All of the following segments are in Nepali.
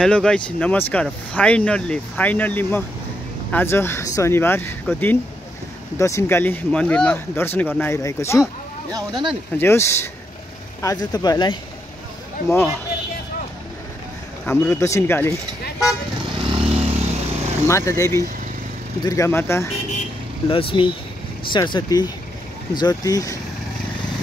हेलो गाइज, नमस्कार। फाइनल्ली म आज शनिबारको दिन दक्षिणकाली मन्दिरमा दर्शन गर्न आइरहेको छु। जे होस्, आज तपाईहरुलाई म हाम्रो दक्षिणकाली माता देवी, दुर्गा माता, लक्ष्मी, सरस्वती, ज्योति,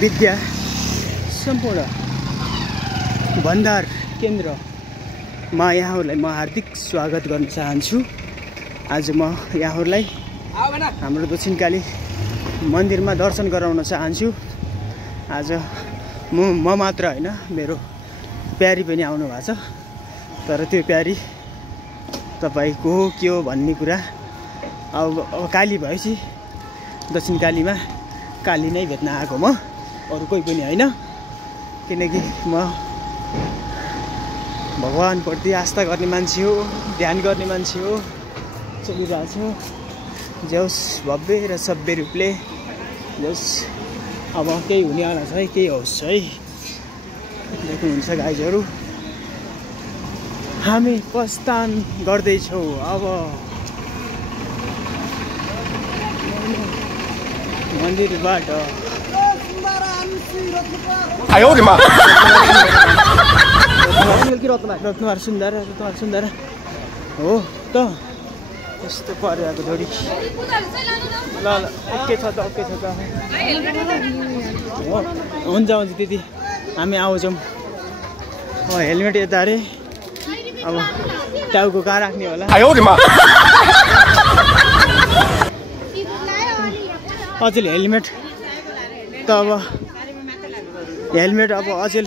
विद्या सम्पूर्ण भण्डार केन्द्रमा यहाँहरूलाई म हार्दिक स्वागत गर्न चाहन्छु। आज म यहाँहरूलाई हाम्रो दक्षिणकाली मन्दिरमा दर्शन गराउन चाहन्छु। आज म मात्र होइन, मेरो प्यारी पनि आउनु भएको छ। तर त्यो प्यारी तपाईको हो के हो भन्ने कुरा अब काली भएपछि दक्षिणकालीमा काली नै भेट्न आएको म, अरू कोही पनि होइन। किनकि म भगवानप्रति आस्था गर्ने मान्छे हो, ध्यान गर्ने मान्छे हो। चलिरहेको छु जस भव्य र सभ्य रूपले। जस अब केही हुनेवाला छ है, केही होस् है। देख्नुहुन्छ गाइजहरू, हामी प्रस्थान गर्दैछौँ। अब मन्दिरबाट रत्नहार सुन्दर हो त। यस्तो परिरहेको जोडी। ल ओके छ त हुन्छ त्यति हामी आउँछौँ। हेलमेट यता अरे, अब टाउको कहाँ राख्ने होला। अचेल हेलमेट त अब अचेल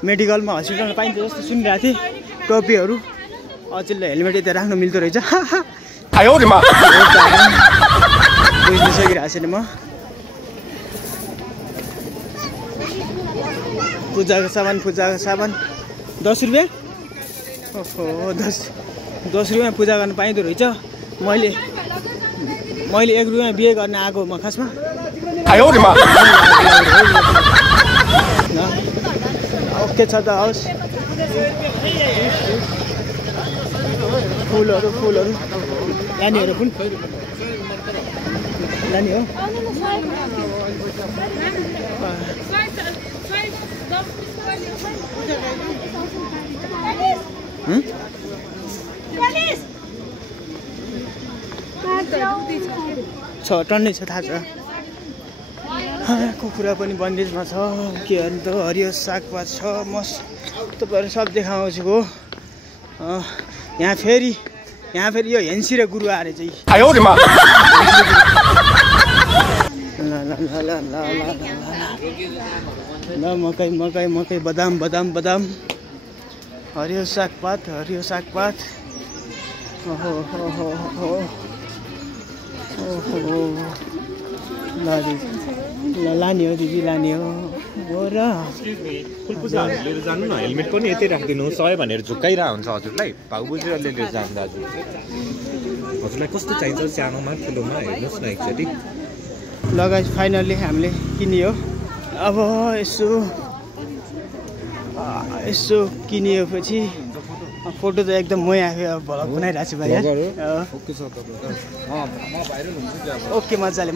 मेडिकलमा, हस्पिटलमा पाइन्छ जस्तो सुनिरहेको थिएँ। टोपीहरू अचेल हेलमेट यता राख्नु मिल्दो रहेछ। बुझ्न सकिरहेको छैन म। पूजाको सामान 10 रुपियाँ। ओहो, 10 रुपियाँ पूजा गर्न पाइँदो रहेछ। मैले 1 रुपियाँ बिहे गर्न आएको म खासमा। ओके छ त, हवस्। फुलहरू लानेहरू फुल लाने हो। टन्नै छ, थाहा छ। कुखुरा पनि बन्देजमा छ। के अन्त हरियो सागपात छ। तपाईँहरू सब देखाउँछु हो। यहाँ फेरि यो हेन्सी र गुरु आएर चाहिँ ल मकै बदाम हरियो सागपात। ओहो लाने हो दिदी, लाने हो र। पूजा लिएर जानु न, हेलमेट पनि यतै राखिदिनु। 100 भनेर झुक्काइरहेको हुन्छ हजुरलाई। भाउ बुझेर लिएर जानु दाजु। हजुरलाई कस्तो चाहिन्छ, सानोमा ठुलोमा हेर्नुहोस् न एकचोटि। लगाइ फाइनल्ली हामीले किनियो। अब यसो किनिएपछि फोटो त एकदम मै आफै भ्लग बनाइरहेको छु भाइ। ओके, मजाले।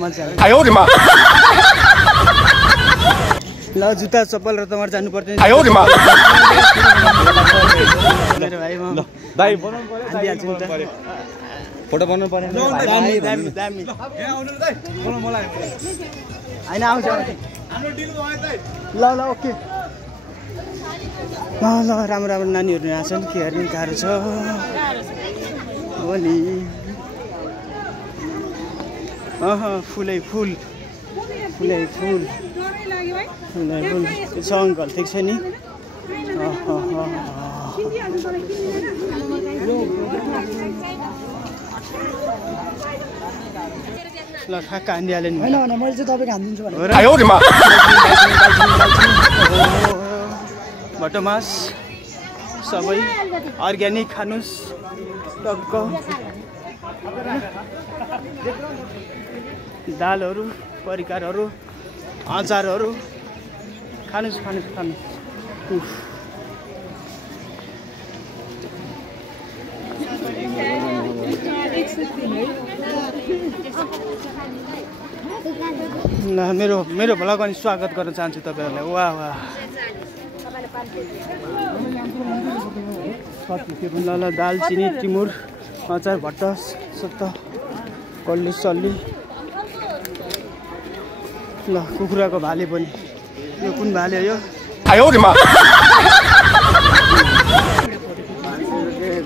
ल जुत्ता चप्पल र तमर जानु पर्दैन भाइ। फोटो बनाउनु पर्ने दामी होइन, आउँछ। ल ओके। ल राम्रो नानीहरू आछन्। के हेर्ने गाह्रो छ हो नि। फुलै फुल छ अङ्कल, ठिक छ नि। ल ठ्याक्क हानिहाल्यो नि। होइन मैले चाहिँ तपाईँको हानिदिन्छु भने। भटमास सबै अर्ग्यानिक खानुस् टक्क। दालहरू, परिकारहरू, अचारहरू खानुस्। ल मेरो भ्लग अनि स्वागत गर्न चाहन्छु तपाईहरुलाई। वाह वाह ल दालचिनी टिमुर अचार भट्ट सत्त कल्ली सल्ली ल कुखुराको भाले पनि। यो कुन भाले हो यो? आयो रे मा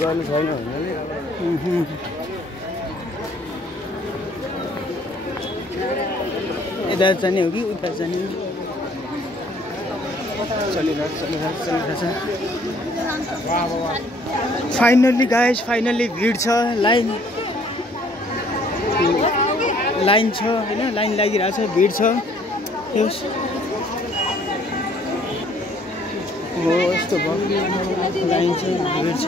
गर्नु छैन भन्नाले यता जाने हो कि उता जाने? चलिरहेछ। फाइनल्ली गाइस, फाइनल्ली भिड छ, लाइन छ हैन, लाइन लागिरहेछ, भिड छ। हो यस्तो भयो, लाइन छ, भिड छ।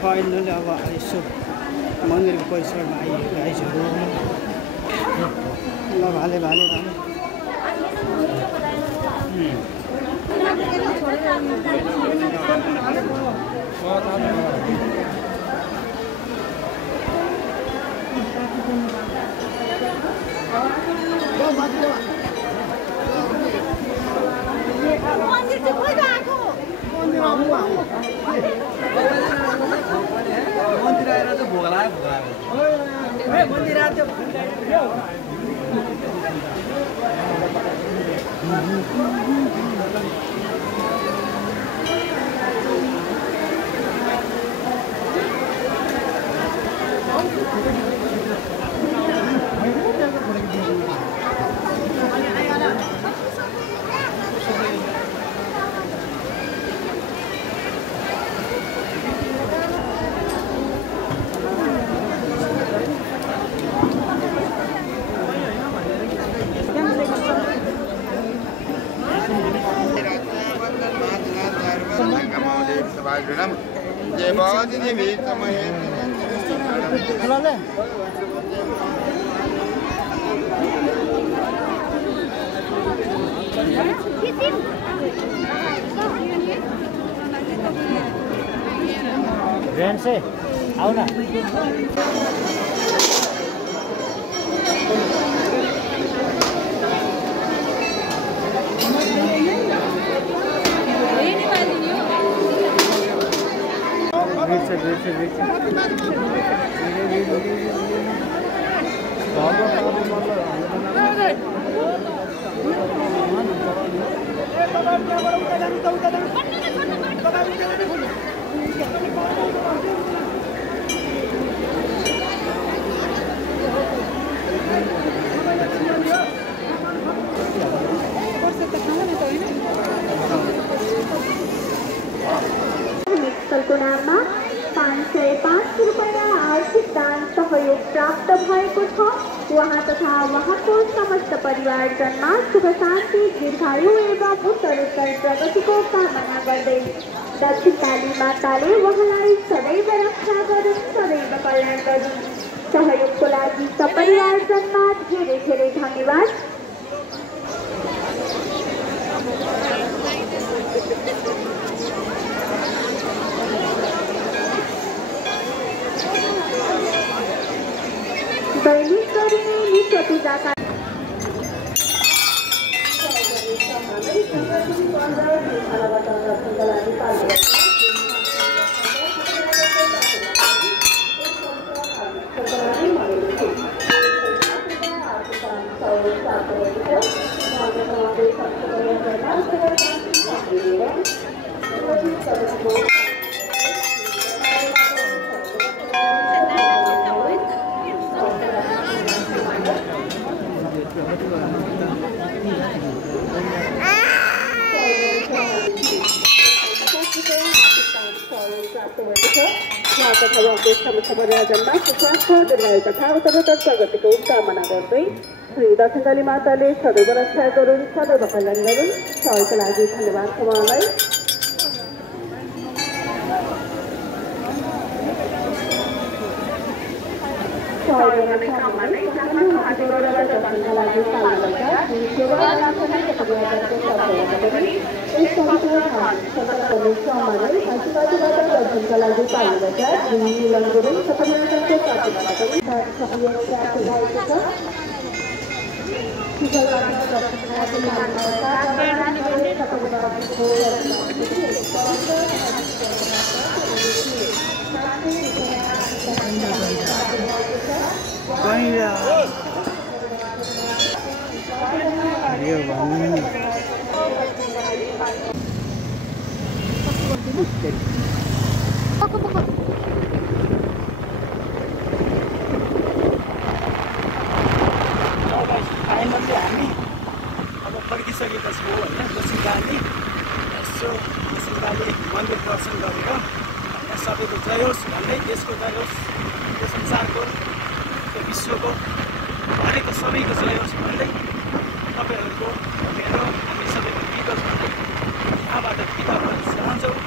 फाइनली अब यसो मन्दिरको परिसरमा आइयो गाइजहरू। ल भाले ग्रैंड से आओ ना। सहयोग प्राप्त भएको छ। उहाँ तथा उहाँको समस्त परिवारजनमा सुख शान्ति, दीर्घायु एवं उत्तरोत्तर प्रगतिको कामना गर्दै दक्षिणकाली माताले उहाँलाई सदैव रक्षा गरून्, सदैव कल्याण गरून्। सहयोगको लागि सपरिवारजनमा धेरै धेरै धन्यवाद। दैनिक गरिने नित्य पूजाका तथा उहाँको समस्त परिवारजनमा सुस्वास्थ्य, दीर्घायु तथा उत्तरोत्तर प्रगतिको कामना गर्दै श्री दक्षिणकाली माताले सदैव रक्षा गरून्, सदैव कल्याण गरून्। सहयोगको लागि धन्यवाद छ उहाँलाई। फाइनल्ली हामी अब फर्किसकेका छौँ होइन। दक्षिणकाली यसो दक्षिणकाली मन्दिर दर्शन गरेर सबैको जय होस् भन्दै, देशको जय होस्, यो संसारको, यो विश्वको, हरेको सबैको जय होस् भन्दै तपाईँहरूको मेरो हामी सबैको विगत भन्दै यहाँबाट बिदा गर्न चाहन्छौँ।